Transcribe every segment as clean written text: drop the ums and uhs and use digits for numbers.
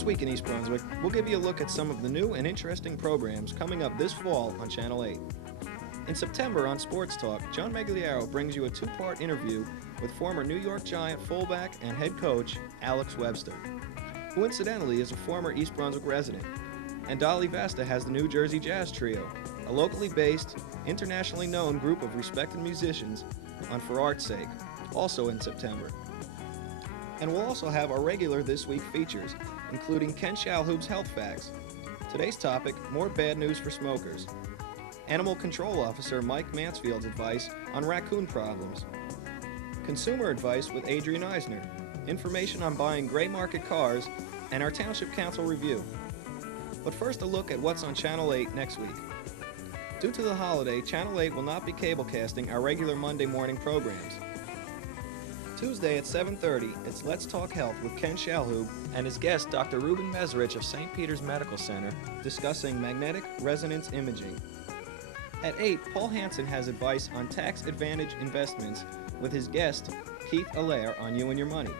This week in East Brunswick, we'll give you a look at some of the new and interesting programs coming up this fall on Channel 8. In September on Sports Talk, John Megliaro brings you a two-part interview with former New York Giant fullback and head coach Alex Webster, who incidentally is a former East Brunswick resident. And Dolly Vesta has the New Jersey Jazz Trio, a locally based, internationally known group of respected musicians on For Art's Sake, also in September. And we'll also have our regular This Week features, including Ken Shalhoub's Health Facts. Today's topic, more bad news for smokers. Animal Control Officer Mike Mansfield's advice on raccoon problems. Consumer advice with Adrian Eisner. Information on buying gray market cars, and our Township Council review. But first, a look at what's on Channel 8 next week. Due to the holiday, Channel 8 will not be cablecasting our regular Monday morning programs. Tuesday at 7:30, it's Let's Talk Health with Ken Shalhoub and his guest, Dr. Ruben Meserich of St. Peter's Medical Center, discussing magnetic resonance imaging. At 8, Paul Hansen has advice on tax advantage investments with his guest, Keith Allaire, on You and Your Money.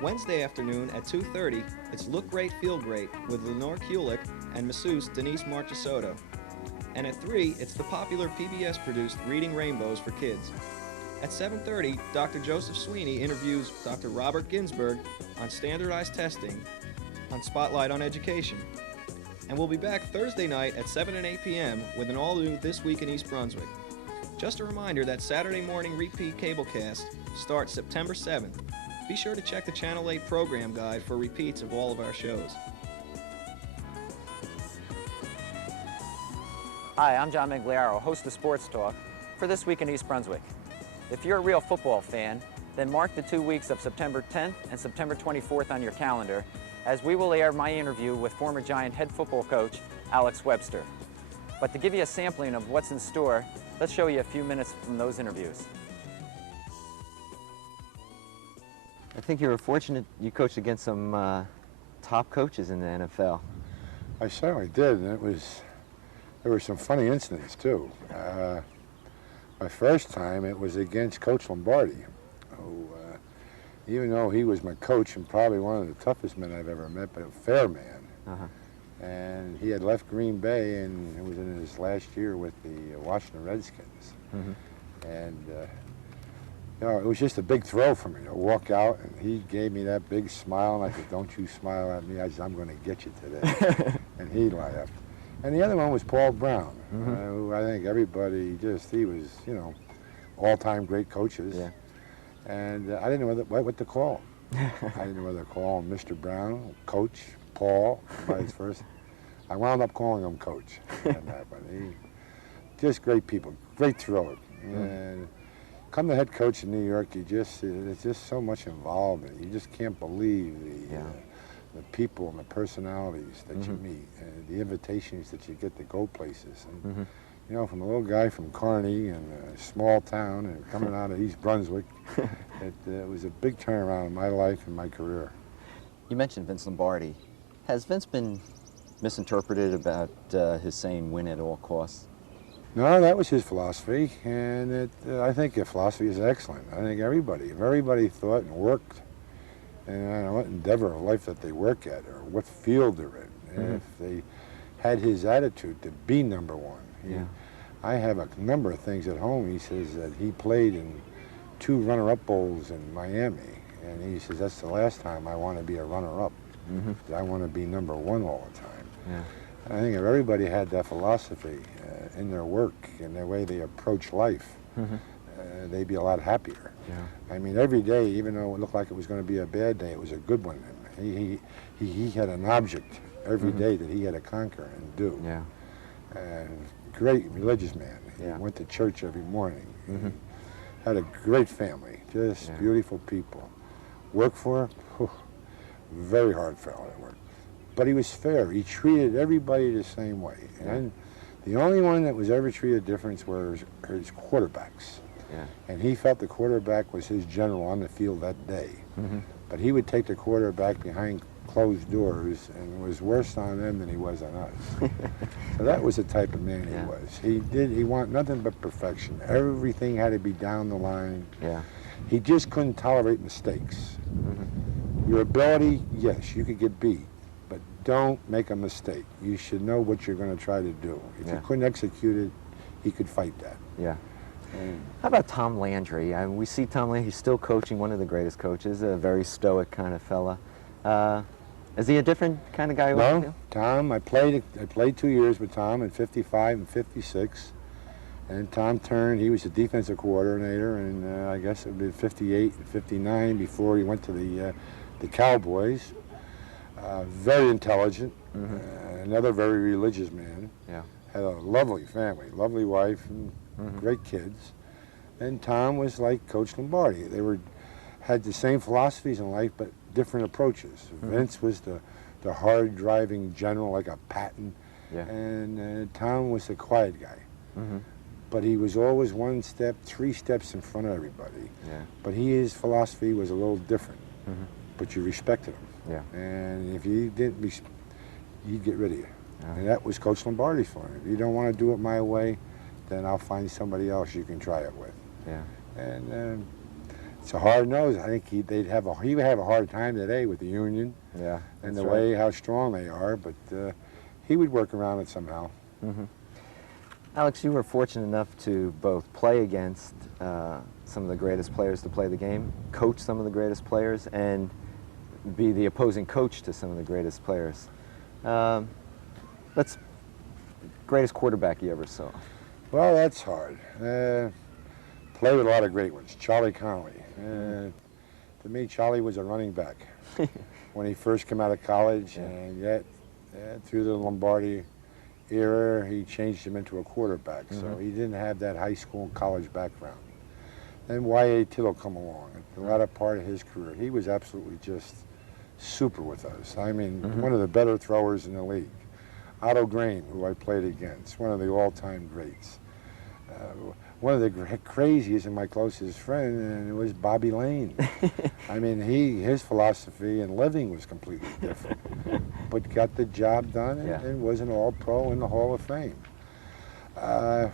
Wednesday afternoon at 2:30, it's Look Great, Feel Great with Lenore Kulik and masseuse Denise Marchesotto. And at 3, it's the popular PBS-produced Reading Rainbows for Kids. At 7:30, Dr. Joseph Sweeney interviews Dr. Robert Ginsburg on standardized testing on Spotlight on Education. And we'll be back Thursday night at 7 and 8 p.m. with an all-new This Week in East Brunswick. Just a reminder that Saturday morning repeat cablecast starts September 7th. Be sure to check the Channel 8 program guide for repeats of all of our shows. Hi, I'm John Megliaro, host of Sports Talk for This Week in East Brunswick. If you're a real football fan, then mark the 2 weeks of September 10th and September 24th on your calendar, as we will air my interview with former Giant head football coach Alex Webster. But to give you a sampling of what's in store, let's show you a few minutes from those interviews. I think you were fortunate you coached against some top coaches in the NFL. I certainly did, and there were some funny incidents too. My first time it was against Coach Lombardi, who, even though he was my coach and probably one of the toughest men I've ever met, but a fair man. And he had left Green Bay and it was in his last year with the Washington Redskins. And you know, it was just a big throw for me to walk out, and he gave me that big smile, and I said, "Don't you smile at me." I said, "I'm going to get you today." And he laughed. And the other one was Paul Brown, who I think everybody he was, you know, all-time great coaches. Yeah. And I didn't know what to call him. I didn't know whether to call him Mr. Brown, Coach, Paul, by his first. I wound up calling him Coach. And that, but just great people, great thrower. And come the head coach in New York, there's just so much involved in it. You just can't believe the people and the personalities that you meet, and the invitations that you get to go places. And, you know, from a little guy from Kearney and a small town and coming out of East Brunswick, it was a big turnaround in my life and my career. You mentioned Vince Lombardi. Has Vince been misinterpreted about his saying win at all costs? No, that was his philosophy, and I think his philosophy is excellent. I think if everybody thought and worked in what endeavor of life that they work at or what field they're in, if they had his attitude to be number one. I have a number of things at home. He says that he played in 2 runner-up bowls in Miami, and he says that's the last time I want to be a runner-up. I want to be number one all the time. And I think if everybody had that philosophy in their work and the way they approach life, they'd be a lot happier. I mean, every day, even though it looked like it was going to be a bad day, it was a good one. He had an object every day that he had to conquer and do. And great religious man. He went to church every morning. Had a great family, just beautiful people. Worked for him, very hard fellow to work. But he was fair. He treated everybody the same way. And the only one that was ever treated different were his quarterbacks. And he felt the quarterback was his general on the field that day. But he would take the quarterback behind closed doors and was worse on them than he was on us. So that was the type of man he was. He wanted nothing but perfection. Everything had to be down the line. He just couldn't tolerate mistakes. Your ability, yes, you could get beat, but don't make a mistake. You should know what you're going to try to do. If you couldn't execute it, he could fight that. Yeah. How about Tom Landry? We see Tom Landry, he's still coaching, one of the greatest coaches, a very stoic kind of fella. Is he a different kind of guy? No, Tom, I played 2 years with Tom in 55 and 56. And Tom turned, he was a defensive coordinator, and I guess it would be 58 and 59 before he went to the Cowboys. Very intelligent, another very religious man. Yeah. Had a lovely family, lovely wife, and great kids. And Tom was like Coach Lombardi. They had the same philosophies in life, but different approaches. Vince was the hard-driving general, like a Patton, and Tom was the quiet guy. But he was always 1 step, 3 steps in front of everybody. Yeah. But his philosophy was a little different. But you respected him. Yeah. And if you didn't, he'd get rid of you. Yeah. And that was Coach Lombardi for him. If you don't want to do it my way, then I'll find somebody else you can try it with. Yeah. And it's a hard nose. I think he would have a hard time today with the union. Yeah. And the way how strong they are, but he would work around it somehow. Alex, you were fortunate enough to both play against some of the greatest players to play the game, coach some of the greatest players, and be the opposing coach to some of the greatest players. Greatest quarterback you ever saw? Well, that's hard. Played with a lot of great ones. Charlie Connolly. To me, Charlie was a running back when he first came out of college, and yet through the Lombardi era, he changed him into a quarterback. So he didn't have that high school and college background. Then Y.A. Tittle come along. The latter part of his career, he was absolutely just super with us. I mean, one of the better throwers in the league. Otto Graham, who I played against, one of the all-time greats. One of the craziest and my closest friend, and it was Bobby Lane. I mean, his philosophy and living was completely different, but got the job done and was an all-pro in the Hall of Fame.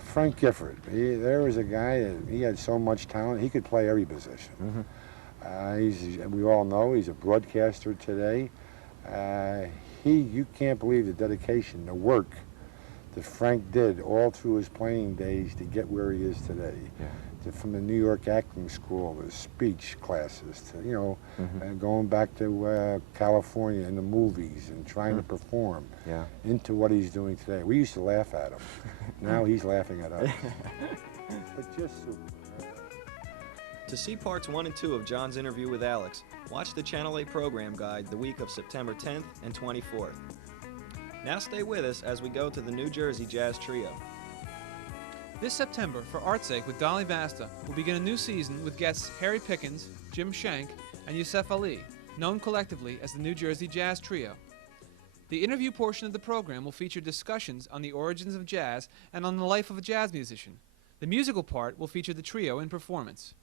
Frank Gifford, there was a guy that he had so much talent, he could play every position. We all know he's a broadcaster today. You can't believe the dedication, the work that Frank did all through his playing days to get where he is today. From the New York acting school, the speech classes, to, going back to California in the movies and trying to perform, into what he's doing today. We used to laugh at him. Now he's laughing at us. But just super. To see parts 1 and 2 of John's interview with Alex, watch the Channel 8 program guide the week of September 10th and 24th. Now stay with us as we go to the New Jersey Jazz Trio. This September, for Art's Sake with Dolly Vasta, we'll begin a new season with guests Harry Pickens, Jim Shank, and Yusef Ali, known collectively as the New Jersey Jazz Trio. The interview portion of the program will feature discussions on the origins of jazz and on the life of a jazz musician. The musical part will feature the trio in performance.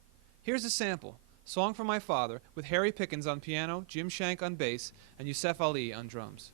Here's a sample, Song for My Father, with Harry Pickens on piano, Jim Shank on bass, and Yusef Ali on drums.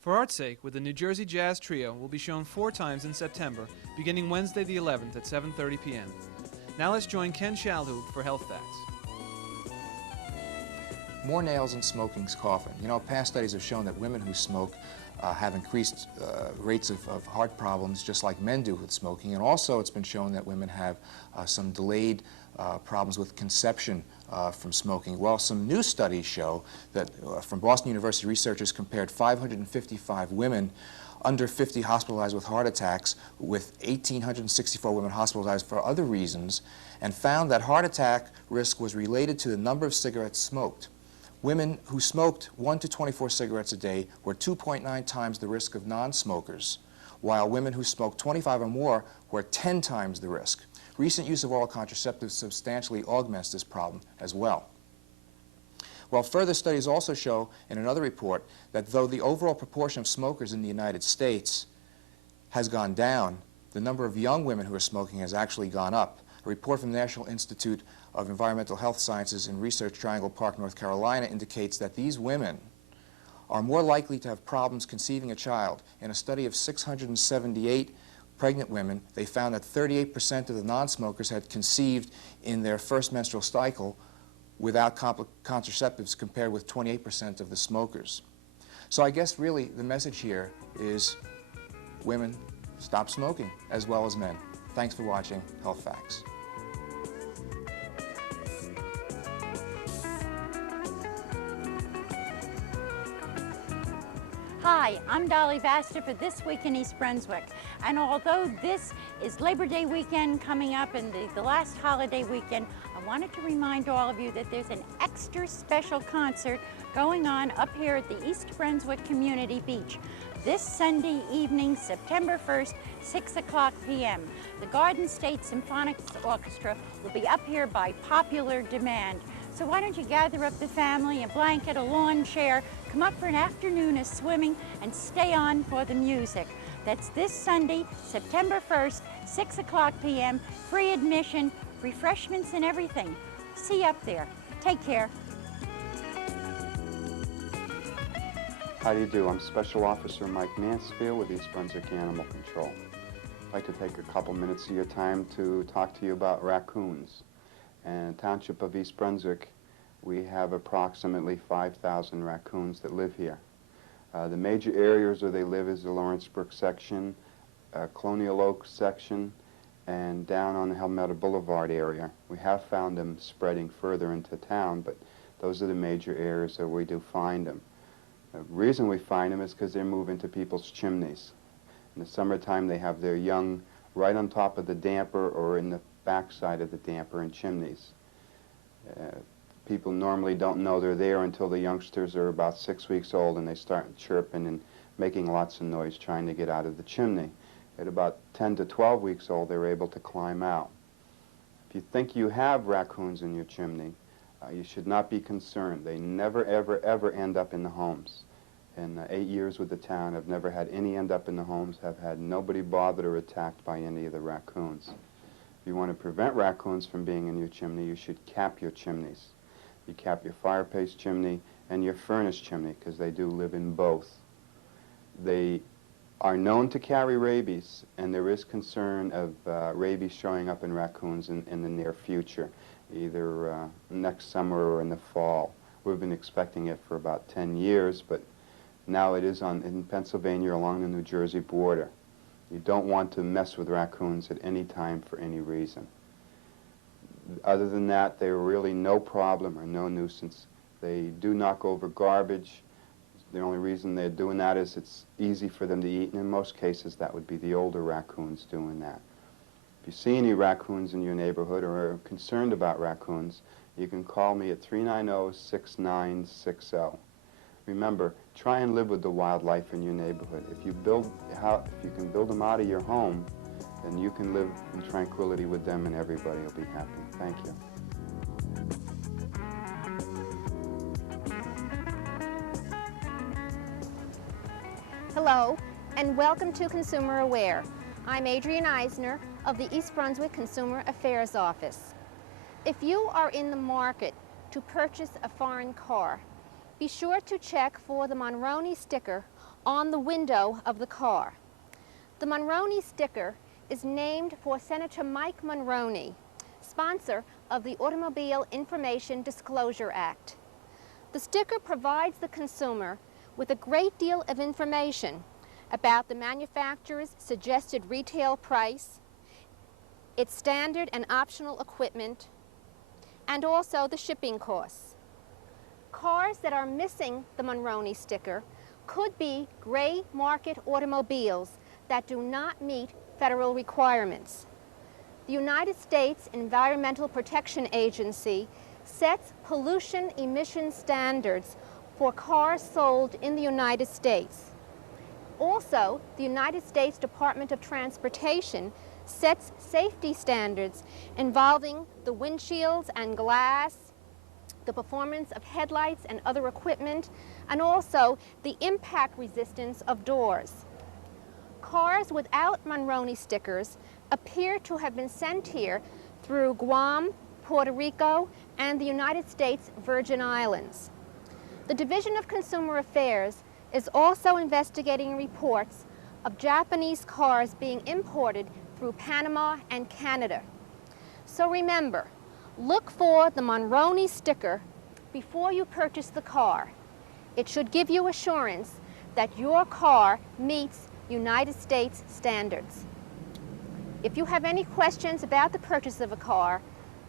For Art's Sake with the New Jersey Jazz Trio will be shown 4 times in September, beginning Wednesday the 11th at 7:30 p.m. Now let's join Ken Shalhoub for Health Facts. More nails in smoking's coffin. You know, past studies have shown that women who smoke have increased rates of heart problems just like men do with smoking, and also it's been shown that women have some delayed problems with conception from smoking. Well, some new studies show that from Boston University researchers compared 555 women under 50 hospitalized with heart attacks with 1,864 women hospitalized for other reasons, and found that heart attack risk was related to the number of cigarettes smoked. Women who smoked 1 to 24 cigarettes a day were 2.9 times the risk of non-smokers, while women who smoked 25 or more were 10 times the risk. Recent use of oral contraceptives substantially augments this problem as well. Well, further studies also show in another report that though the overall proportion of smokers in the United States has gone down, the number of young women who are smoking has actually gone up. A report from the National Institute of Environmental Health Sciences in Research Triangle Park, North Carolina indicates that these women are more likely to have problems conceiving a child. In a study of 678 pregnant women, they found that 38% of the non-smokers had conceived in their first menstrual cycle without contraceptives, compared with 28% of the smokers. So I guess really the message here is women, stop smoking, as well as men. Thanks for watching Health Facts. Hi, I'm Dolly Vasta for This Week in East Brunswick. And although this is Labor Day weekend coming up and the last holiday weekend, I wanted to remind all of you that there's an extra special concert going on up here at the East Brunswick Community Beach this Sunday evening, September 1st, 6 o'clock p.m. The Garden State Symphonic Orchestra will be up here by popular demand. So why don't you gather up the family, a blanket, a lawn chair, come up for an afternoon of swimming and stay on for the music. That's this Sunday, September 1st, 6 o'clock p.m., free admission, refreshments and everything. See you up there. Take care. How do you do? I'm Special Officer Mike Mansfield with East Brunswick Animal Control. I'd like to take a couple minutes of your time to talk to you about raccoons. In the township of East Brunswick, we have approximately 5,000 raccoons that live here. The major areas where they live is the Lawrenceburg section, Colonial Oaks section, and down on the Helmetta Boulevard area. We have found them spreading further into town, but those are the major areas where we do find them. The reason we find them is because they move into people's chimneys. In the summertime, they have their young right on top of the damper or in the backside of the damper and chimneys. People normally don't know they're there until the youngsters are about 6 weeks old and they start chirping and making lots of noise trying to get out of the chimney. At about 10 to 12 weeks old, they're able to climb out. If you think you have raccoons in your chimney, you should not be concerned. They never, ever, ever end up in the homes. In 8 years with the town, I've never had any end up in the homes, have had nobody bothered or attacked by any of the raccoons. If you want to prevent raccoons from being in your chimney, you should cap your chimneys. You cap your fireplace chimney and your furnace chimney, because they do live in both. They are known to carry rabies, and there is concern of rabies showing up in raccoons in the near future, either next summer or in the fall. We've been expecting it for about 10 years, but now it is in Pennsylvania along the New Jersey border. You don't want to mess with raccoons at any time for any reason. Other than that, they're really no problem or no nuisance. They do knock over garbage. The only reason they're doing that is it's easy for them to eat, and in most cases that would be the older raccoons doing that. If you see any raccoons in your neighborhood or are concerned about raccoons, you can call me at 390-6960. Remember, try and live with the wildlife in your neighborhood. If you can build them out of your home, then you can live in tranquility with them and everybody will be happy. Thank you. Hello, and welcome to Consumer Aware. I'm Adrienne Eisner of the East Brunswick Consumer Affairs Office. If you are in the market to purchase a foreign car, be sure to check for the Monroney sticker on the window of the car. The Mulroney sticker is named for Senator Mike Mulroney, sponsor of the Automobile Information Disclosure Act. The sticker provides the consumer with a great deal of information about the manufacturer's suggested retail price, its standard and optional equipment, and also the shipping costs. Cars that are missing the Mulroney sticker could be gray market automobiles that do not meet federal requirements. The United States Environmental Protection Agency sets pollution emission standards for cars sold in the United States. Also, the United States Department of Transportation sets safety standards involving the windshields and glass, the performance of headlights and other equipment, and also the impact resistance of doors. Cars without Mulroney stickers appear to have been sent here through Guam, Puerto Rico, and the United States Virgin Islands. The Division of Consumer Affairs is also investigating reports of Japanese cars being imported through Panama and Canada. So remember, look for the Mulroney sticker before you purchase the car. It should give you assurance that your car meets United States standards. If you have any questions about the purchase of a car,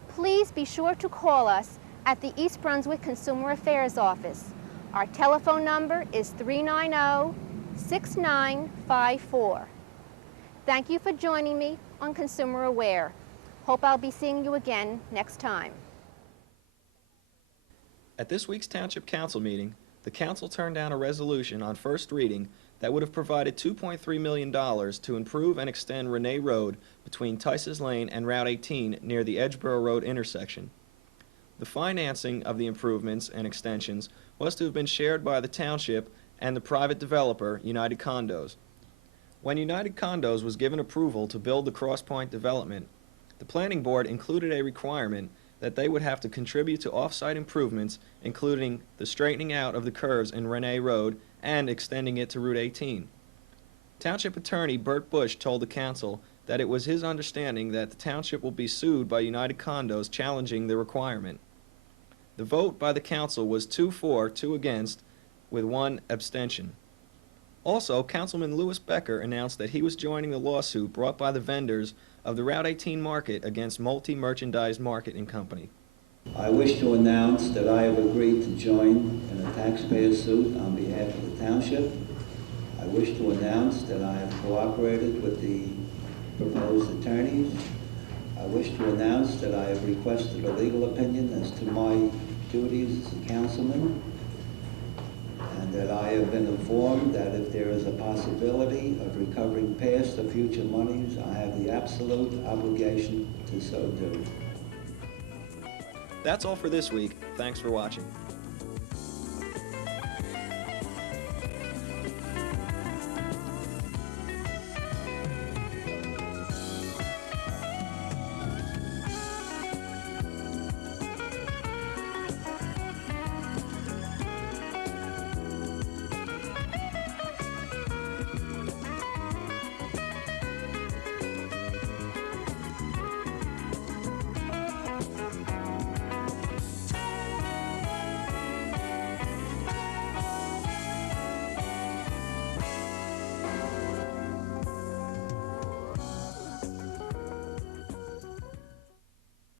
please be sure to call us at the East Brunswick Consumer Affairs Office. Our telephone number is 390-6954. Thank you for joining me on Consumer Aware. Hope I'll be seeing you again next time. At this week's Township Council meeting, the Council turned down a resolution on first reading that would have provided $2.3 million to improve and extend Renee Road between Tice's Lane and Route 18 near the Edgeboro Road intersection. The financing of the improvements and extensions was to have been shared by the Township and the private developer, United Condos. When United Condos was given approval to build the Cross Point development, the Planning Board included a requirement that they would have to contribute to off-site improvements, including the straightening out of the curves in Renee Road and extending it to Route 18. Township Attorney Bert Bush told the Council that it was his understanding that the Township will be sued by United Condos challenging the requirement. The vote by the Council was 2 for, 2 against, with 1 abstention. Also, Councilman Louis Becker announced that he was joining the lawsuit brought by the vendors of the Route 18 market against Multi-Merchandise Marketing Company. I wish to announce that I have agreed to join in a taxpayer suit on behalf of the Township. I wish to announce that I have cooperated with the proposed attorneys. I wish to announce that I have requested a legal opinion as to my duties as a councilman, and that I have been informed that if there is a possibility of recovering past or future monies, I have the absolute obligation to so do. That's all for this week. Thanks for watching.